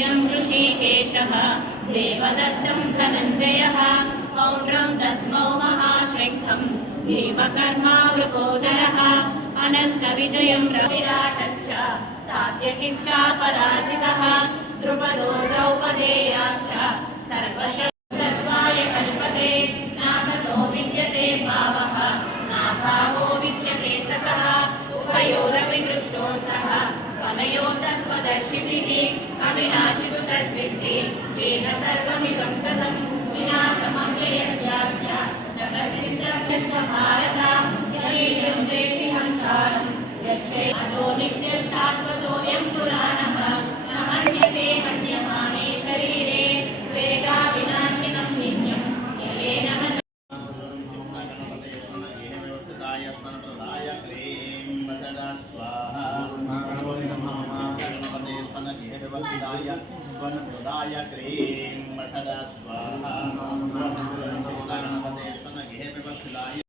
दैत्यं ऋषिकेशः देवदत्तं धनञ्जयः पौण्ड्रं दद्मौ महाशङ्खं भीमकर्मा मृगोदरः अनन्तविजयं रविराटश्च सात्यकिश्चापराजितः द्रुपदो द्रौपदेयाश्च सर्वशत्रुत्वाय कल्पते नासतो विद्यते भावः नाभावो अविनाशितु तद्विद्धि सर्वमिदं ततं विनाशमव्ययस्यास्य। जगच्चित्रस्य भारत शरीरं वेति हन्तारम् यस्य अजो नित्यशाश्वतोऽयं पुराणः। न हन्यते हन्यमाने शरीरे वेदा नित्यं। ययेन न क्लीं वसदा स्वाहा गणपते स्वनदेह స్వనుదాయ క్రీం వషడ స్వాహ